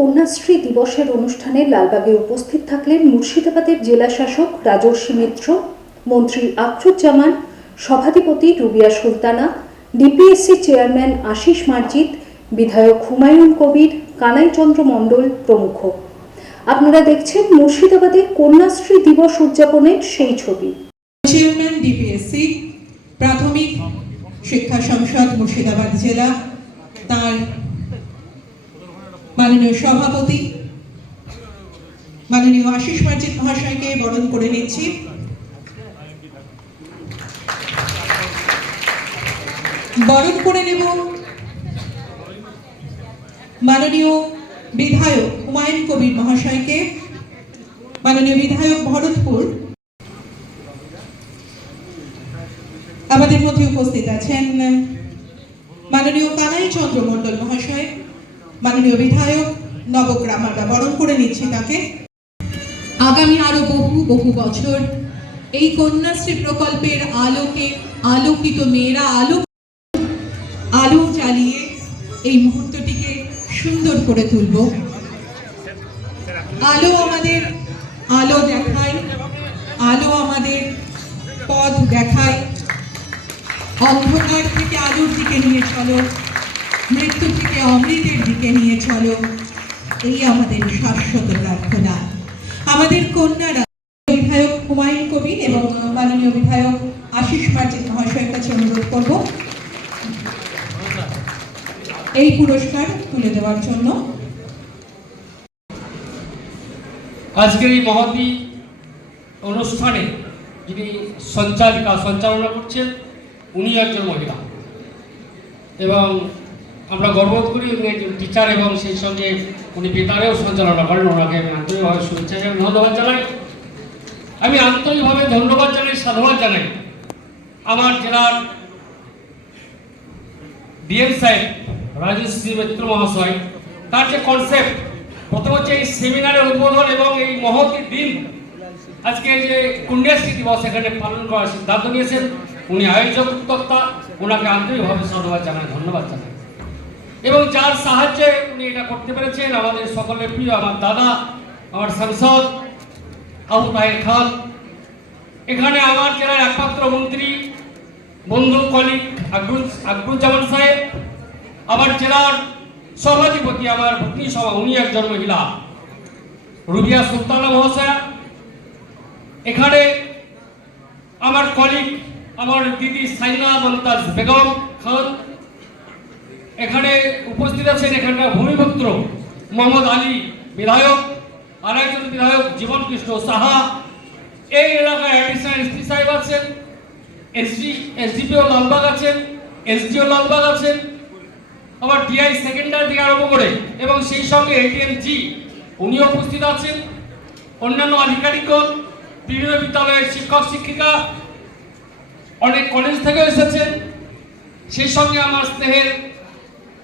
কন্যাশ্রী দিবসের অনুষ্ঠানে লালবাগে উপস্থিত থাকলেন মুর্শিদাবাদের জেলা শাসক রাজর্ষি মিত্র, মন্ত্রী আখরুজ্জামান সভাধিপতি রুবিয়া সুলতানা, ডিপিএসসি চেয়ারম্যান আশিস মার্জিত, বিধায়ক হুমায়ুন কবির, কানাইচন্দ্র মণ্ডল প্রমুখ। আপনারা দেখছেন মুর্শিদাবাদে কন্যাশ্রী দিবস উদযাপনের সেই ছবি। চেয়ারম্যান ডিপিএসসি, প্রাথমিক শিক্ষা সংসদ মুর্শিদাবাদ জেলা, তার মাননীয় সভাপতি, মাননীয় আশিস মার্জিত মহাশয়কে বরণ করে নিচ্ছি। বরণ করে নেব মাননীয় বিধায়ক হুমায়ুন কবির মহাশয়কে। মাননীয় বিধায়ক ভরতপুর। আমাদের মধ্যে উপস্থিত আছেন মাননীয় কানাই চন্দ্র মণ্ডল মহাশয়। মাননীয় বিধায়ক নবগ্রাম আমরা বরণ করে নিচ্ছি তাকে। আগামী আরও বহু বহু বছর এই কন্যাশ্রী প্রকল্পের আলোকে আলোকিত মেয়েরা আলো আলো জ্বালিয়ে এই মুহূর্তটিকে সুন্দর করে তুলব। আলো আমাদের আলো দেখায়, আলো আমাদের পথ দেখায়। অন্ধকার থেকে আলোর দিকে নিয়ে চলো। মৃত্যু থেকে অমৃতের দিকে নিয়ে চলো। এই আমাদের শাশ্বত প্রার্থনা। আমাদের কন্যারা বিধায়ক হুমায়ুন কবির এবং মাননীয় বিধায়ক আশিস মার্জিত মহাশয়ের কাছে অনুরোধ করব, এই পুরস্কার তুলে দেওয়ার জন্য। আজকের এই মহতি অনুষ্ঠানে যিনি সঞ্চালিকা, সঞ্চালনা করছেন, উনি একজন মহিলা। এবং আমরা গর্ববোধ করি উনি একজন টিচার এবং সেই সঙ্গে উনি পিতারেও সঞ্চালনা করেন, ওনাকে আমি আন্তরিকভাবে শুভেচ্ছা এবং ধন্যবাদ জানাই। আমি আন্তরিকভাবে ধন্যবাদ জানাই, সাধুবাদ জানাই। আমার জেলার ডিএম সাহেব রাজশ্রী মিত্র মহাশয়, তার যে কনসেপ্ট প্রথম হচ্ছে এই সেমিনারের উদ্বোধন এবং এই মহতি দিন। আজকে যে কন্যাশ্রী দিবস এখানে পালন করার সিদ্ধান্ত নিয়েছেন, উনি আয়োজক উদ্যোক্তা ওনাকে আন্তরিকভাবে সাধুবাদ জানাই, ধন্যবাদ জানাই। এবং যার সাহায্যে উনি এটা করতে পেরেছেন, আমাদের সকলের প্রিয় আমার দাদা, আমার সাংসদ আবু তাহের খান। এখানে আমার জেলার একমাত্র মন্ত্রী, বন্ধু, কলিগ আকবর আকবরুজ্জামান সাহেব, আমার জেলার সভাধিপতি, আমার ভগ্নী সভা, উনি একজন মহিলা, রুবিয়া সুলতানা মহাশয়া। এখানে আমার কলিগ, আমার দিদি সাইনা মমতাজ বেগম খান এখানে উপস্থিত আছেন এখানকার ভূমিপুত্র মোহাম্মদ আলী বিধায়ক, আর একজন বিধায়ক জীবন কৃষ্ণ সাহা। এই এলাকায় অ্যাডিশনাল এসপি সাহেব আছেন এসডি এসডিপিও লালবাগ আছেন, এসডিও লালবাগ আছেন, আবার ডিআই সেকেন্ডার থেকে আরম্ভ করে এবং সেই সঙ্গে এটিএম জি উনিও উপস্থিত আছেন। অন্যান্য আধিকারিকগণ বিভিন্ন বিদ্যালয়ের শিক্ষক, শিক্ষিকা, অনেক কলেজ থেকেও এসেছেন। সেই সঙ্গে আমার স্নেহের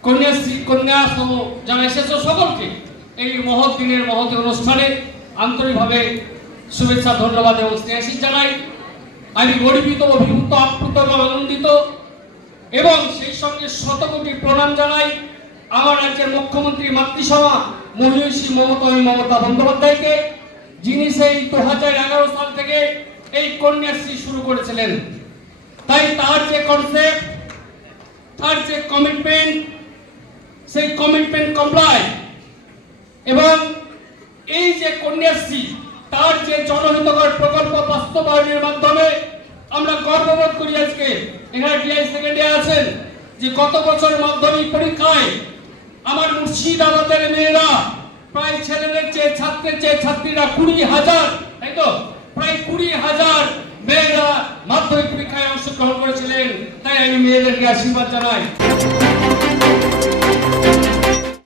কন্যাশ্রী কন্যা সহ যারা এসেছে সকলকে এই মহৎ দিনের, মহৎ অনুষ্ঠানে আন্তরিকভাবে শুভেচ্ছা, ধন্যবাদ এবং স্নেহাশীষ জানাই। আমি গর্বিত, অভিভূত, আপ্লুত এবং আনন্দিত এবং সেই সঙ্গে শতকোটি প্রণাম জানাই আমার রাজ্যের মুখ্যমন্ত্রী মাতৃসভা মহিষী মমতা মমতা বন্দ্যোপাধ্যায়কে, যিনি সেই দু হাজার এগারো সাল থেকে এই কন্যাশ্রী শুরু করেছিলেন। তাই তার যে কনসেপ্ট তার যে কমিটমেন্ট সেই কমিটমেন্ট কমপ্লাই এবং এই যে কন্যাশ্রী, তার যে জনহিতকর প্রকল্প বাস্তবায়নের মাধ্যমে আমরা গর্ববোধ করি আজকে। এখানে ডিআই সেকেন্ডে আছেন যে গত বছর মাধ্যমিক পরীক্ষায় আমার মুর্শিদাবাদের মেয়েরা প্রায় ছেলেদের চেয়ে, ছাত্রের চেয়ে ছাত্রীরা কুড়ি হাজার, তাই তো? প্রায় কুড়ি হাজার মেয়েরা মাধ্যমিক পরীক্ষায় অংশগ্রহণ করেছিলেন। তাই আমি মেয়েদেরকে আশীর্বাদ জানাই।